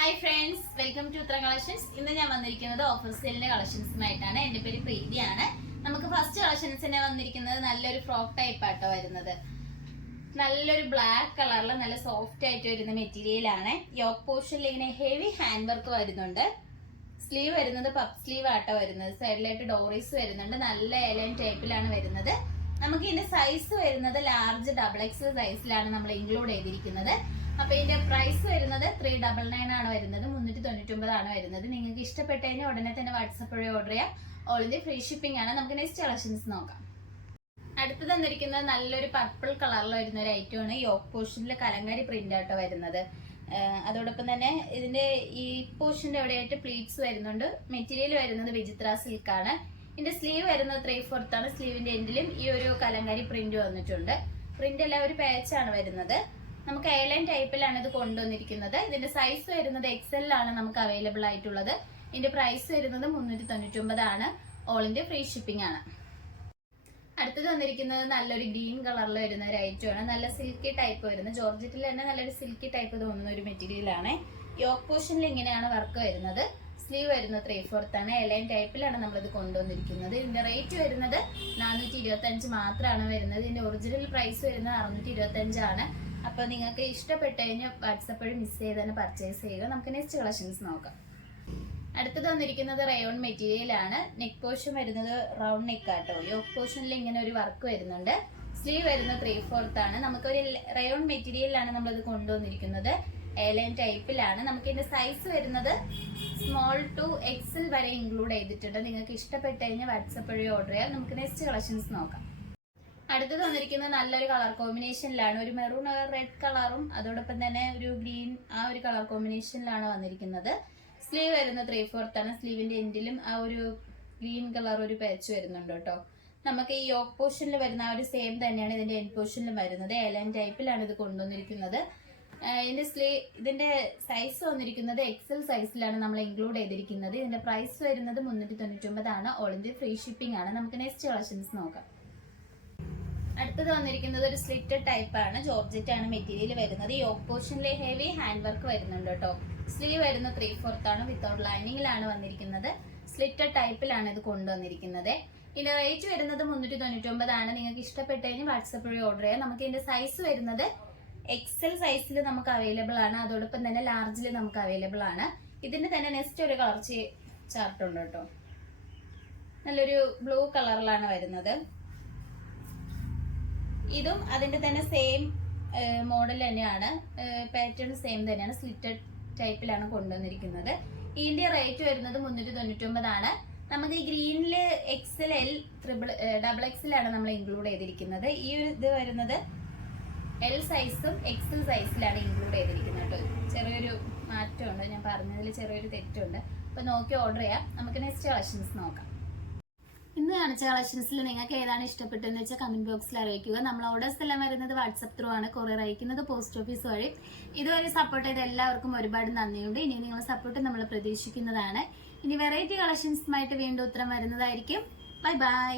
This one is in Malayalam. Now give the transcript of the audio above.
Hi friends, welcome to Uthara collections. ഇന്ന് ഞാൻ വന്നിരിക്കുന്നത് ഓഫർ സെയിലിന്റെ കളക്ഷൻസുമായിട്ടാണ്. എൻ്റെ പേര് പ്രീതിയാണ്. നമുക്ക് ഫസ്റ്റ് കളക്ഷൻസിനെ വന്നിരിക്കുന്നത് നല്ലൊരു ഫ്രോക്ക് ടൈപ്പ് ആട്ടോ വരുന്നത്. നല്ലൊരു ബ്ലാക്ക് കളറിൽ നല്ല സോഫ്റ്റ് ആയിട്ട് വരുന്ന മെറ്റീരിയൽ ആണ്. യോക്ക് പോർഷനിൽ ഇങ്ങനെ ഹെവി ഹാൻഡ് വർക്ക് വരുന്നുണ്ട്. സ്ലീവ് വരുന്നത് പഫ് സ്ലീവ് ആട്ടോ വരുന്നത്. സൈഡിലായിട്ട് ഡോറീസ് വരുന്നുണ്ട്. നല്ല എലൈൻ ടൈപ്പിലാണ് വരുന്നത്. നമുക്ക് ഇതിന്റെ സൈസ് വരുന്നത് ലാർജ് XXL സൈസിലാണ് നമ്മൾ ഇൻക്ലൂഡ് ചെയ്തിരിക്കുന്നത്. അപ്പൊ ഇതിന്റെ പ്രൈസ് വരുന്നത് 399 ആണ് വരുന്നത്. 399 ആണ് വരുന്നത്. നിങ്ങൾക്ക് ഇഷ്ടപ്പെട്ട് കഴിഞ്ഞാൽ ഉടനെ തന്നെ വാട്സാപ്പ് വഴി ഓർഡർ ചെയ്യാം. ഓൾ ഇന്ത്യ ഫ്രീ ഷിപ്പിംഗ് ആണ്. നമുക്ക് നെക്സ്റ്റ് കളക്ഷൻസ് നോക്കാം. അടുത്ത് തന്നിരിക്കുന്നത് നല്ലൊരു പർപ്പിൾ കളറിൽ വരുന്ന ഒരു ഐറ്റം ആണ്. യോക്ക് പോർഷനിൽ കലങ്കാരി പ്രിന്റ് ആട്ടോ വരുന്നത്. അതോടൊപ്പം തന്നെ ഇതിന്റെ ഈ പോർഷന്റെ എവിടെയായിട്ട് പ്ലീറ്റ്സ് വരുന്നുണ്ട്. മെറ്റീരിയൽ വരുന്നത് വിചിത്ര സിൽക്ക് ആണ്. ഇതിന്റെ സ്ലീവ് വരുന്നത് 3/4 ആണ്. സ്ലീവിന്റെ എൻഡിലും ഈ ഒരു കലങ്കാരി പ്രിന്റ് വന്നിട്ടുണ്ട്. പ്രിന്റ് എല്ലാം ഒരു പാച്ചാണ് വരുന്നത്. നമുക്ക് എയർലൈൻ ടൈപ്പിലാണ് ഇത് കൊണ്ടുവന്നിരിക്കുന്നത്. ഇതിന്റെ സൈസ് വരുന്നത് XL ആണ് നമുക്ക് അവൈലബിൾ ആയിട്ടുള്ളത്. ഇതിന്റെ പ്രൈസ് വരുന്നത് 399 ആണ്. ഓൾ ഇന്ത്യ ഫ്രീ ഷിപ്പിംഗ് ആണ്. അടുത്തത് വന്നിരിക്കുന്നത് നല്ലൊരു ഗ്രീൻ കളറിൽ വരുന്ന ഒരു ഐറ്റം ആണ്. നല്ല സിൽക്കി ടൈപ്പ് വരുന്നത്. ജോർജറ്റിൽ തന്നെ നല്ലൊരു സിൽക്കി ടൈപ്പ് തോന്നുന്ന ഒരു മെറ്റീരിയൽ ആണ്. യോക്ക് പോർഷനിൽ ഇങ്ങനെയാണ് വർക്ക് വരുന്നത്. സ്ലീവ് വരുന്നത് 3/4 ആണ്. എയർലൈൻ ടൈപ്പിലാണ് നമ്മളിത് കൊണ്ടുവന്നിരിക്കുന്നത്. ഇതിന്റെ റേറ്റ് വരുന്നത് 425 മാത്രമാണ് വരുന്നത്. ഇതിന്റെ ഒറിജിനൽ പ്രൈസ് വരുന്നത് 625 ആണ്. അപ്പൊ നിങ്ങൾക്ക് ഇഷ്ടപ്പെട്ട് കഴിഞ്ഞാൽ വാട്സാപ്പ് വഴി മിസ് ചെയ്ത് തന്നെ പർച്ചേസ് ചെയ്യുക. നമുക്ക് നെക്സ്റ്റ് കളക്ഷൻസ് നോക്കാം. അടുത്തത് വന്നിരിക്കുന്നത് റയോൺ മെറ്റീരിയൽ ആണ്. നെക്ക് പോർഷൻ വരുന്നത് റൗണ്ട് നെക്ക് ആട്ടോ. യോക്ക് പോർഷനിൽ ഇങ്ങനെ ഒരു വർക്ക് വരുന്നുണ്ട്. സ്ലീവ് വരുന്നത് 3/4 ആണ്. നമുക്കൊരു റയോൺ മെറ്റീരിയലാണ് നമ്മളിത് കൊണ്ടുവന്നിരിക്കുന്നത്. എയർലൈൻ ടൈപ്പിലാണ്. നമുക്ക് ഇതിന്റെ സൈസ് വരുന്നത് സ്മോൾ ടു XL വരെ ഇൻക്ലൂഡ് ചെയ്തിട്ടുണ്ട്. നിങ്ങൾക്ക് ഇഷ്ടപ്പെട്ട് കഴിഞ്ഞാൽ വാട്സാപ്പ് വഴി ഓർഡർ ചെയ്യാം. നമുക്ക് നെക്സ്റ്റ് കളക്ഷൻസ് നോക്കാം. അടുത്തത് വന്നിരിക്കുന്നത് നല്ലൊരു കളർ കോമ്പിനേഷനിലാണ്. ഒരു മെറൂൺ റെഡ് കളറും അതോടൊപ്പം തന്നെ ഒരു ഗ്രീൻ ആ ഒരു കളർ കോമ്പിനേഷനിലാണ് വന്നിരിക്കുന്നത്. സ്ലീവ് വരുന്നത് 3/4 ആണ്. സ്ലീവിന്റെ എൻഡിലും ആ ഒരു ഗ്രീൻ കളർ ഒരു പാച്ച് വരുന്നുണ്ട് കേട്ടോ. നമുക്ക് ഈ യോക്ക് പോർഷനിൽ വരുന്ന ആ ഒരു സെയിം തന്നെയാണ് ഇതിന്റെ എൻഡ് പോർഷനിലും വരുന്നത്. എയർലൈൻ ടൈപ്പിലാണ് ഇത് കൊണ്ടുവന്നിരിക്കുന്നത്. ഇതിന്റെ സൈസ് വന്നിരിക്കുന്നത് XL സൈസിലാണ് നമ്മൾ ഇൻക്ലൂഡ് ചെയ്തിരിക്കുന്നത്. ഇതിന്റെ പ്രൈസ് വരുന്നത് 399 ആണ്. ഓൾ ഇന്ത്യ ഫ്രീ ഷിപ്പിംഗ് ആണ്. നമുക്ക് നെക്സ്റ്റ് കളക്ഷൻസ് നോക്കാം. അടുത്തത് വന്നിരിക്കുന്നത് ഒരു സ്ലിറ്റഡ് ടൈപ്പ് ആണ്. ജോർജറ്റ് ആണ് മെറ്റീരിയൽ വരുന്നത്. യോക്ക് പോർഷനിലെ ഹെവി ഹാൻഡ് വർക്ക് വരുന്നുണ്ട് കേട്ടോ. സ്ലീവ് വരുന്നത് 3/4 ആണ്. വിത്തൗട്ട് ലൈനിങ്ങിലാണ് വന്നിരിക്കുന്നത്. സ്ലിറ്റഡ് ടൈപ്പിലാണ് ഇത് കൊണ്ടുവന്നിരിക്കുന്നത്. ഇതിന്റെ റേറ്റ് വരുന്നത് 399 ആണ്. നിങ്ങൾക്ക് ഇഷ്ടപ്പെട്ട് കഴിഞ്ഞാൽ വാട്സാപ്പ് വഴി ഓർഡർ ചെയ്യാം. നമുക്ക് ഇതിന്റെ സൈസ് വരുന്നത് XL സൈസിൽ നമുക്ക് അവൈലബിൾ ആണ്. അതോടൊപ്പം തന്നെ ലാർജിൽ നമുക്ക് അവൈലബിൾ ആണ്. ഇതിന്റെ തന്നെ നെക്സ്റ്റ് ഒരു കളർ ചാർട്ട് ഉണ്ട് കേട്ടോ. നല്ലൊരു ബ്ലൂ കളറിലാണ് വരുന്നത്. ഇതും അതിന്റെ തന്നെ സെയിം മോഡൽ തന്നെയാണ്. പാറ്റേൺ സെയിം തന്നെയാണ്. സ്ലിറ്റഡ് ടൈപ്പിലാണ് കൊണ്ടുവന്നിരിക്കുന്നത്. ഇതിന്റെ റേറ്റ് വരുന്നത് 399 ആണ്. നമുക്ക് ഈ ഗ്രീനില് XL, XXL ആണ് നമ്മൾ ഇൻക്ലൂഡ് ചെയ്തിരിക്കുന്നത്. ഈ ഒരു ഇത് വരുന്നത് L സൈസും XL സൈസിലാണ് ഇൻക്ലൂഡ് ചെയ്തിരിക്കുന്നത് കേട്ടോ. ചെറിയൊരു മാറ്റമുണ്ട്. ഞാൻ പറഞ്ഞതിൽ ചെറിയൊരു തെറ്റുണ്ട്. അപ്പൊ നോക്കി ഓർഡർ ചെയ്യാം. നമുക്ക് നെക്സ്റ്റ് കളക്ഷൻസ് നോക്കാം. ഇന്ന് കാണിച്ച കളക്ഷൻസിൽ നിങ്ങൾക്ക് ഏതാണ് ഇഷ്ടപ്പെട്ടതെന്ന് വെച്ചാൽ കമന്റ് ബോക്സിൽ അറിയിക്കുക. നമ്മൾ ഓർഡേഴ്സ് എല്ലാം വരുന്നത് വാട്സപ്പ് ത്രൂ ആണ്. കൊറിയർ അയക്കുന്നത് പോസ്റ്റ് ഓഫീസ് വഴി. ഇതുവരെ സപ്പോർട്ട് ചെയ്ത എല്ലാവർക്കും ഒരുപാട് നന്ദിയുണ്ട്. ഇനി നിങ്ങളുടെ സപ്പോർട്ട് നമ്മൾ പ്രതീക്ഷിക്കുന്നതാണ്. ഇനി വെറൈറ്റി കളക്ഷൻസുമായിട്ട് വീണ്ടും ഉത്തരം വരുന്നതായിരിക്കും. Bye bye.